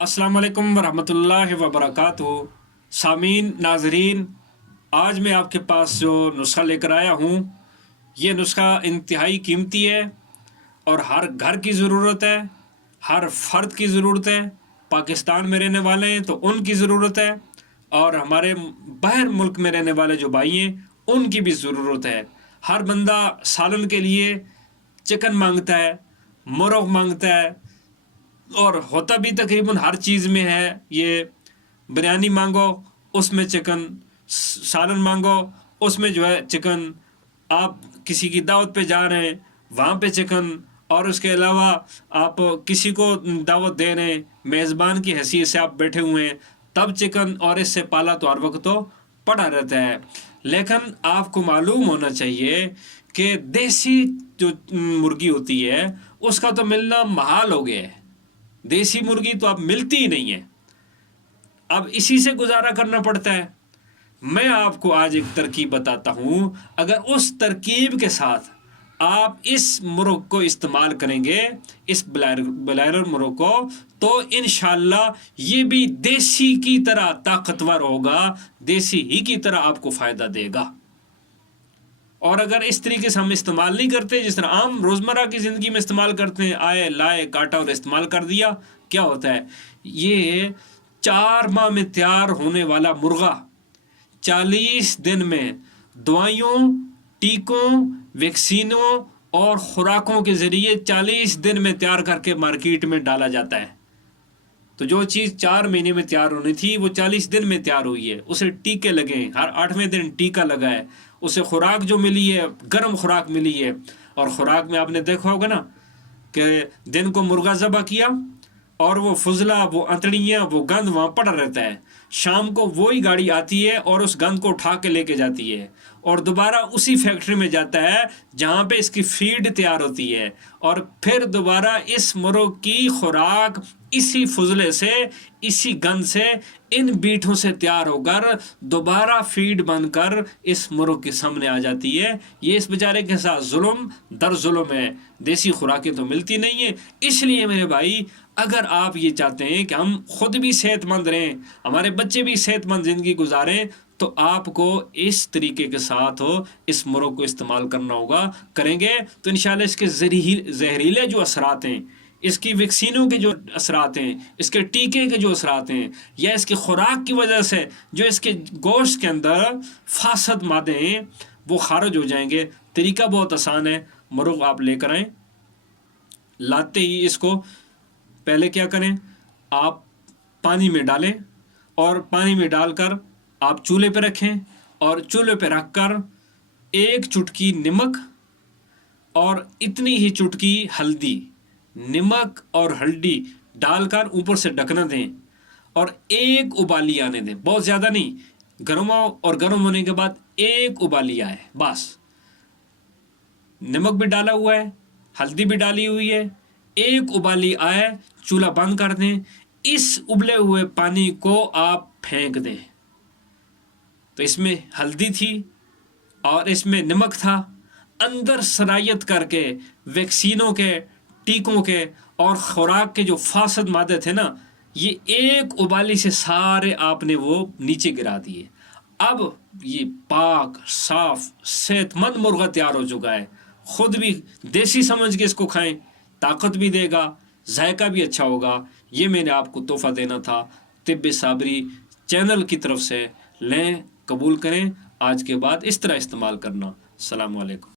अस्सलाम वालेकुम वरहमतुल्लाहि वबरकातुहू। सामीन नाजरीन, आज मैं आपके पास जो नुस्खा लेकर आया हूँ, ये नुस्खा इंतहाई कीमती है और हर घर की ज़रूरत है, हर फ़र्द की ज़रूरत है। पाकिस्तान में रहने वाले हैं तो उनकी ज़रूरत है, और हमारे बाहर मुल्क में रहने वाले जो भाई हैं उनकी भी ज़रूरत है। हर बंदा सालन के लिए चिकन मांगता है, मुर्ग मांगता है, और होता भी तकरीबन हर चीज़ में है। ये बिरयानी मांगो उसमें चिकन, सालन मांगो उसमें जो है चिकन, आप किसी की दावत पे जा रहे हैं वहाँ पे चिकन, और उसके अलावा आप किसी को दावत दे रहे हैं, मेज़बान की हैसियत से आप बैठे हुए हैं तब चिकन, और इससे पाला तो हर वक्त तो पड़ा रहता है। लेकिन आपको मालूम होना चाहिए कि देसी जो मुर्गी होती है उसका तो मिलना महाल हो गया है। देसी मुर्गी तो अब मिलती ही नहीं है, अब इसी से गुजारा करना पड़ता है। मैं आपको आज एक तरकीब बताता हूँ, अगर उस तरकीब के साथ आप इस मुर्ग को इस्तेमाल करेंगे, इस ब्लायलर मुर्ग को, तो इंशाल्लाह ये भी देसी की तरह ताकतवर होगा, देसी ही की तरह आपको फ़ायदा देगा। और अगर इस तरीके से हम इस्तेमाल नहीं करते, जिस तरह आम रोज़मर्रा की ज़िंदगी में इस्तेमाल करते हैं, आए लाए काटा और इस्तेमाल कर दिया, क्या होता है, ये 4 माह में तैयार होने वाला मुर्गा 40 दिन में दवाइयों, टीकों, वैक्सीनों और खुराकों के ज़रिए 40 दिन में तैयार करके मार्केट में डाला जाता है। तो जो चीज़ 4 महीने में तैयार होनी थी वो 40 दिन में तैयार हुई है। उसे टीके लगे हैं, हर 8वें दिन टीका लगा है। उसे खुराक जो मिली है गर्म खुराक मिली है, और खुराक में आपने देखा होगा ना कि दिन को मुर्गा ज़बह किया और वो फुजला, वो अंतड़ियाँ, वो गंद वहाँ पड़ा रहता है। शाम को वही गाड़ी आती है और उस गंद को उठा के लेके जाती है और दोबारा उसी फैक्ट्री में जाता है जहाँ पे इसकी फीड तैयार होती है, और फिर दोबारा इस मुर्ग की खुराक इसी फुजले से, इसी गंद से, इन बीठों से तैयार होकर दोबारा फीड बनकर इस मुर्ग के सामने आ जाती है। ये इस बेचारे के साथ जुल्म दर जुल्म है। देसी खुराकें तो मिलती नहीं है। इसलिए मेरे भाई, अगर आप ये चाहते हैं कि हम खुद भी सेहतमंद रहें, हमारे बच्चे भी सेहतमंद ज़िंदगी गुजारें, तो आपको इस तरीके के साथ इस मुर्ग को इस्तेमाल करना होगा। करेंगे तो इंशाल्लाह इसके जहरीले जो असरात हैं, इसकी वैक्सीनों के जो असरात हैं, इसके टीके के जो असरात हैं, या इसकी खुराक की वजह से जो इसके गोश्त के अंदर फासद मादे हैं वो खारिज हो जाएंगे। तरीका बहुत आसान है। मुर्ग आप लेकर आएँ, लाते ही इसको पहले क्या करें, आप पानी में डालें, और पानी में डालकर आप चूल्हे पे रखें, और चूल्हे पे रखकर 1 चुटकी नमक और इतनी ही चुटकी हल्दी, नमक और हल्दी डालकर ऊपर से ढकना दें, और 1 उबाली आने दें, बहुत ज़्यादा नहीं। गर्म और गर्म होने के बाद 1 उबाली आए बस। नमक भी डाला हुआ है, हल्दी भी डाली हुई है, 1 उबाली आए, चूल्हा बंद कर दें। इस उबले हुए पानी को आप फेंक दें। तो इसमें हल्दी थी और इसमें नमक था, अंदर सरायत करके वैक्सीनों के, टीकों के और खुराक के जो फासद मादे थे ना, ये 1 उबाली से सारे आपने वो नीचे गिरा दिए। अब ये पाक साफ सेहतमंद मुर्गा तैयार हो चुका है। खुद भी देसी समझ के इसको खाएं, ताकत भी देगा, जायका भी अच्छा होगा। ये मैंने आपको तोहफा देना था, तिब्बे साबरी चैनल की तरफ से। लें, कबूल करें, आज के बाद इस तरह इस्तेमाल करना। अस्सलाम वालेकुम।